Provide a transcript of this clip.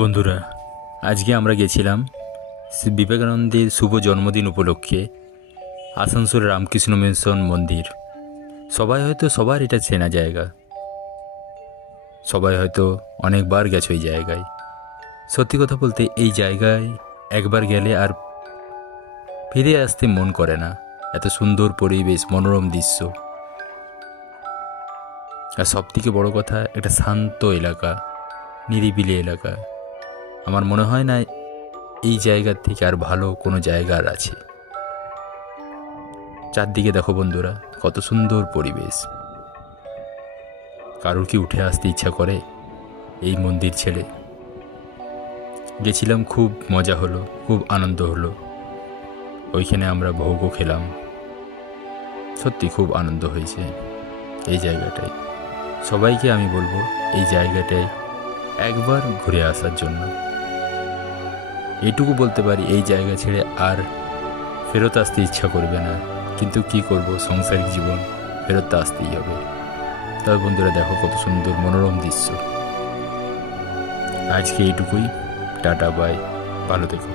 বন্ধুরা, আজকে আমরা গেছিলাম শ্রী বিবেকানন্দের শুভ জন্মদিন উপলক্ষে আসানসোল রামকৃষ্ণ মিশন মন্দির। সবার এটা চেনা জায়গা, সবাই হয়তো অনেকবার গেছে ওই জায়গায়। সত্যি কথা বলতে এই জায়গায় একবার গেলে আর ফিরে আসতে মন করে না। এত সুন্দর পরিবেশ, মনোরম দৃশ্য, আর সবথেকে বড় কথা একটা শান্ত এলাকা, নিরিবিলি এলাকা। আমার মনে হয় না এই জায়গার থেকে আর ভালো কোনো জায়গা আর আছে। চারদিকে দেখো বন্ধুরা, কত সুন্দর পরিবেশ। কারোর কি উঠে আসতে ইচ্ছা করে এই মন্দির ছেড়ে? গেছিলাম, খুব মজা হলো, খুব আনন্দ হলো। ওইখানে আমরা ভোগও খেলাম। সত্যি খুব আনন্দ হয়েছে এই জায়গাটায়। সবাইকে আমি বলবো এই জায়গাটায় একবার ঘুরে আসার জন্য। এইটুকু বলতে পারি, এই জায়গা ছেড়ে আর ফেরত আসতে ইচ্ছা করবে না। কিন্তু কি করব, সাংসারিক জীবন, ফেরত তো আসতেই হবে। তবে বন্ধুরা দেখো কত সুন্দর মনোরম দৃশ্য। আজকে এইটুকুই, টাটা বাই, ভালো থেকো।